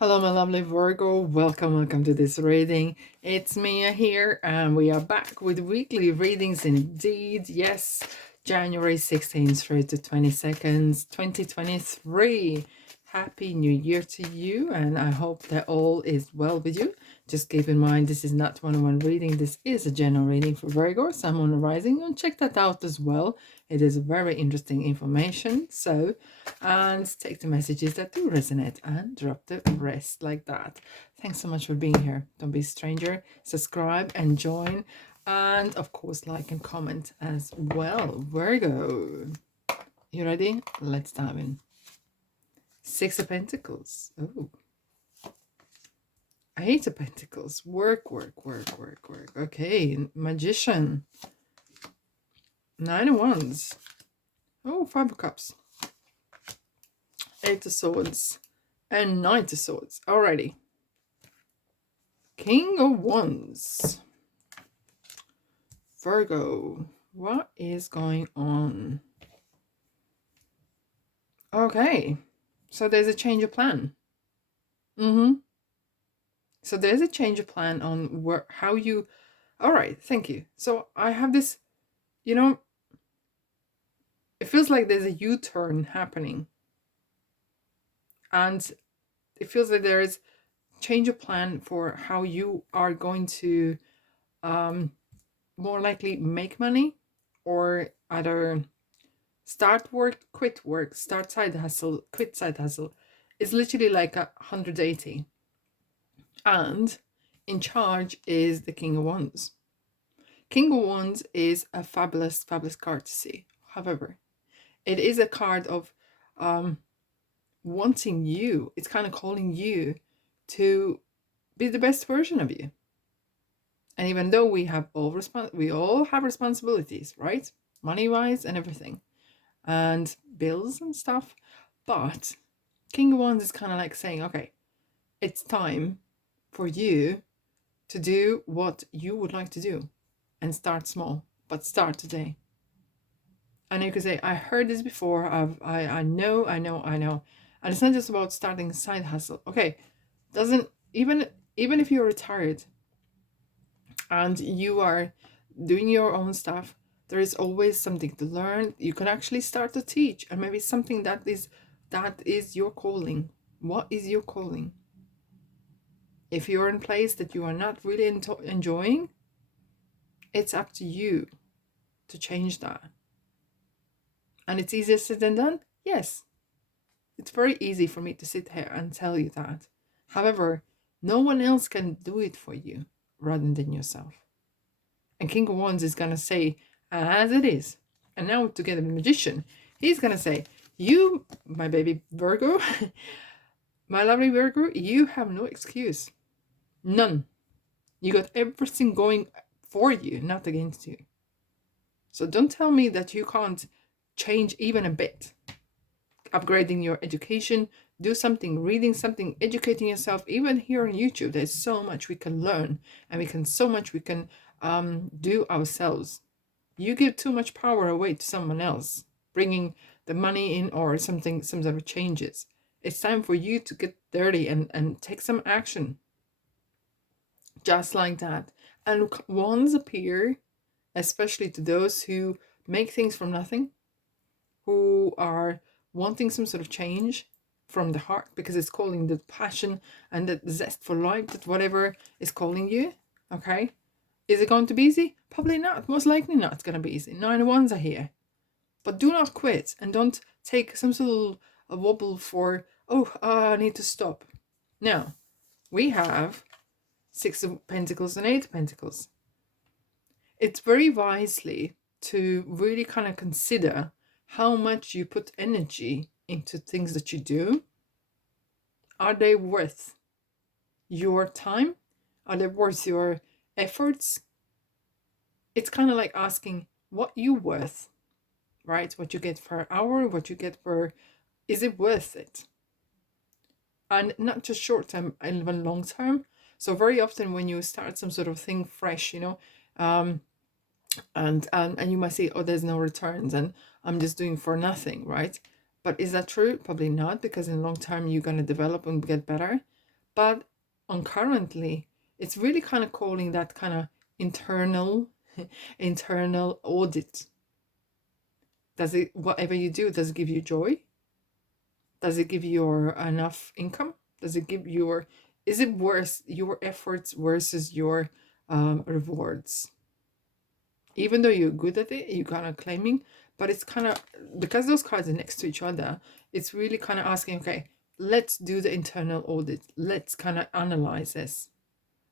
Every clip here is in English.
Hello, my lovely Virgo. Welcome to this reading. It's Mia here, and we are back with weekly readings indeed. Yes, January 16th through to 22nd, 2023. Happy New Year to you, and I hope that all is well with you. Just keep in mind, this is not one-on-one reading. This is a general reading for Virgo, Sun, Moon, Rising, and check that out as well. It is very interesting information. So, and take the messages that do resonate and drop the rest like that. Thanks so much for being here. Don't be a stranger. Subscribe and join. And of course, like and comment as well. Virgo, you ready? Let's dive in. Six of Pentacles. Oh. Eight of Pentacles. Work. Okay. Magician. Nine of Wands. Oh, Five of Cups. Eight of Swords. And Knight of Swords. Alrighty. King of Wands. Virgo. What is going on? Okay. So there's a change of plan. So there's a change of plan on how you... Alright, thank you. So I have this, it feels like there's a U-turn happening. And it feels like there is change of plan for how you are going to more likely make money, or either start work, quit work, start side hustle, quit side hustle. It's literally like 180. And in charge is the King of Wands. King of Wands is a fabulous card to see. However, it is a card of wanting you. It's kind of calling you to be the best version of you. And even though we all have responsibilities, right? Money-wise and everything, and bills and stuff. But King of Wands is kind of like saying, okay, it's time for you to do what you would like to do, and start small, but start today. And you could say, I heard this before. I know. And it's not just about starting a side hustle. Okay, doesn't even if you're retired and you are doing your own stuff, there is always something to learn. You can actually start to teach, and maybe something that is your calling. What is your calling? If you're in a place that you are not really enjoying, it's up to you to change that. And it's easier said than done? Yes. It's very easy for me to sit here and tell you that. However, no one else can do it for you rather than yourself. And King of Wands is going to say, as it is. And now together with the Magician, he's going to say, you, my baby Virgo, my lovely Virgo, you have no excuse. None. You got everything going for you, not against you. So don't tell me that you can't change even a bit. Upgrading your education, do something, reading something, educating yourself. Even here on YouTube, there's so much we can learn, and we can do ourselves. You give too much power away to someone else, bringing the money in or some sort of changes. It's time for you to get dirty and take some action. Just like that. And wands appear, especially to those who make things from nothing, who are wanting some sort of change from the heart, because it's calling the passion and the zest for life, that whatever is calling you. Okay, is it going to be easy? Probably not. Most likely not. It's going to be easy. 9 of Wands are here, but do not quit, and don't take some sort of wobble for, I need to stop. Now we have 6 of Pentacles and 8 of Pentacles. It's very wisely to really kind of consider how much you put energy into things that you do. Are they worth your time? Are they worth your efforts? It's kind of like asking what you worth, right? What you get per hour, what you get per... Is it worth it? And not just short term, even long term. So very often when you start some sort of thing fresh, and you might say, there's no returns and I'm just doing for nothing, right? But is that true? Probably not, because in long term you're going to develop and get better. But on currently, it's really kind of calling that kind of internal internal audit. Does it, whatever you do, does it give you joy? Does it give you enough income? Does it give your, is it worth your efforts versus your rewards? Even though you're good at it, you're kind of claiming, but it's kind of, because those cards are next to each other, it's really kind of asking, okay, let's do the internal audit. Let's kind of analyze this.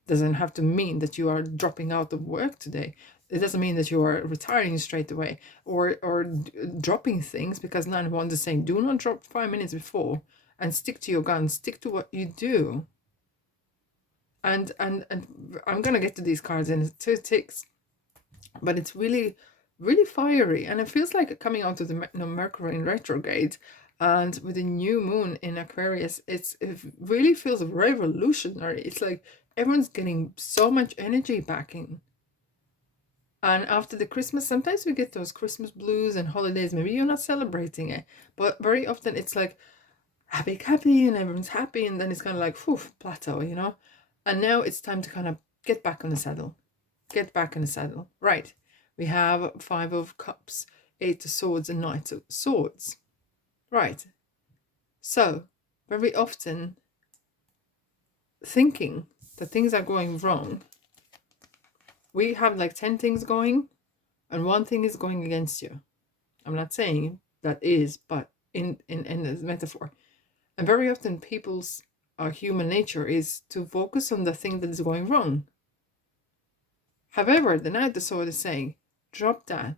Doesn't have to mean that you are dropping out of work today. It doesn't mean that you are retiring straight away or dropping things, because 9 of Wands is saying, do not drop 5 minutes before, and stick to your guns, stick to what you do. And I'm gonna get to these cards in 2 ticks, but it's really, really fiery, and it feels like coming out of the Mercury in retrograde, and with the new moon in Aquarius, it really feels revolutionary. It's like everyone's getting so much energy back in. And after the Christmas, sometimes we get those Christmas blues and holidays. Maybe you're not celebrating it, but very often it's like happy, and everyone's happy, and then it's kind of like, poof, plateau, you know? And now it's time to kind of get back on the saddle. Get back in the saddle. Right. We have 5 of Cups, 8 of Swords, and Knight of Swords. Right. So, very often, thinking that things are going wrong, we have like 10 things going, and one thing is going against you. I'm not saying that is, but in the metaphor. And very often people's human nature is to focus on the thing that is going wrong. However, the Knight of Swords is saying, drop that.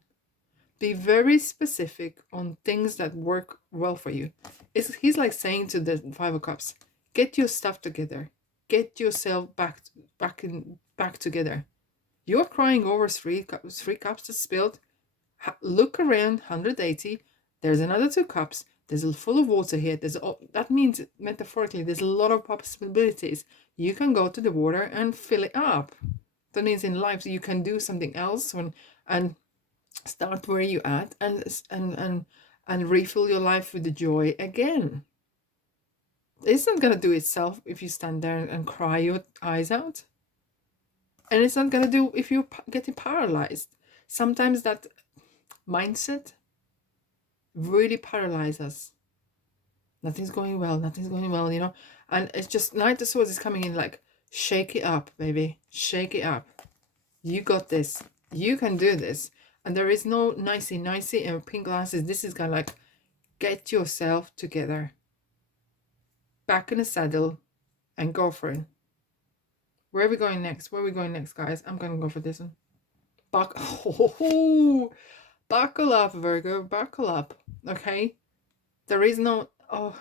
Be very specific on things that work well for you. He's like saying to the 5 of Cups, get your stuff together. Get yourself back together. You're crying over 3 cups that's spilled. Look around, 180. There's another 2 cups. There's a full of water here. That means, metaphorically, there's a lot of possibilities. You can go to the water and fill it up. That means in life you can do something else and start where you at and refill your life with the joy again. It's not gonna do itself if you stand there and cry your eyes out, and it's not gonna do if you're getting paralyzed. Sometimes that mindset really paralyzes us. Nothing's going well, you know. And it's just, Knight of Swords is coming in like, shake it up, baby. Shake it up. You got this. You can do this. And there is no nicey and pink glasses. This is kind of like, get yourself together. Back in the saddle and go for it. Where are we going next? Guys? I'm going to go for this one. Buckle up, Virgo. Buckle up. Okay? There is no, oh,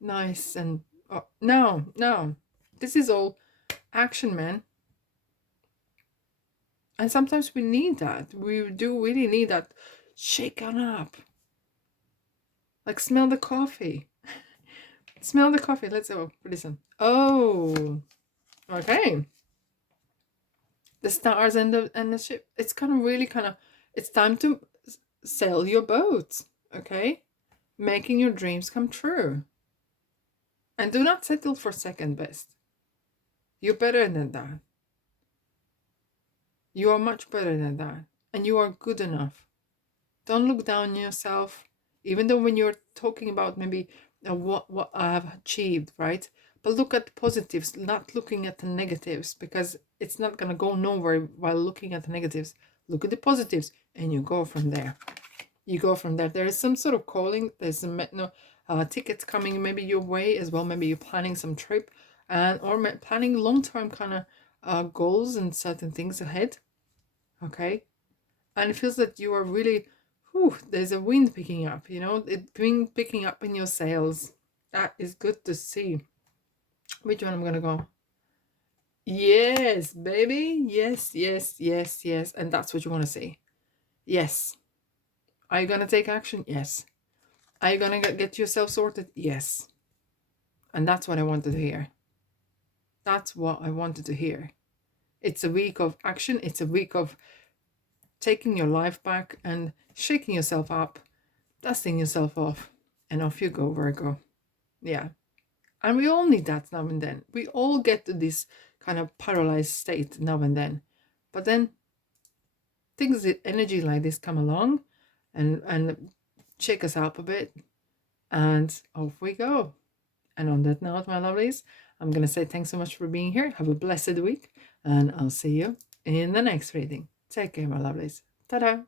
nice. And, oh, no. This is all action, man. And sometimes we need that. We do really need that. Shake on up. Like, smell the coffee. Smell the coffee. Let's go. Listen. Oh. Okay. The stars and the ship. It's kind of really it's time to sail your boat. Okay? Making your dreams come true. And do not settle for second best. You're better than that. You are much better than that. And you are good enough. Don't look down on yourself. Even though when you're talking about maybe what I have achieved, right? But look at the positives, not looking at the negatives, because it's not going to go nowhere while looking at the negatives. Look at the positives, and you go from there. There is some sort of calling. There's some tickets coming maybe your way as well. Maybe you're planning some trip, or planning long-term kind of goals and certain things ahead. Okay? And it feels that you are really, there's a wind picking up, you know, wind picking up in your sails. That is good to see. Which one I'm going to go? Yes, baby. Yes. And that's what you want to see. Yes. Are you going to take action? Yes. Are you going to get yourself sorted? Yes. And that's what I wanted to hear. It's a week of action. It's a week of taking your life back and shaking yourself up, dusting yourself off, and off you go, Virgo. Yeah. And we all need that now and then. We all get to this kind of paralyzed state now and then. But then things, energy like this come along and shake us up a bit, and off we go. And on that note, my lovelies, I'm going to say thanks so much for being here. Have a blessed week, and I'll see you in the next reading. Take care, my lovelies. Ta-da!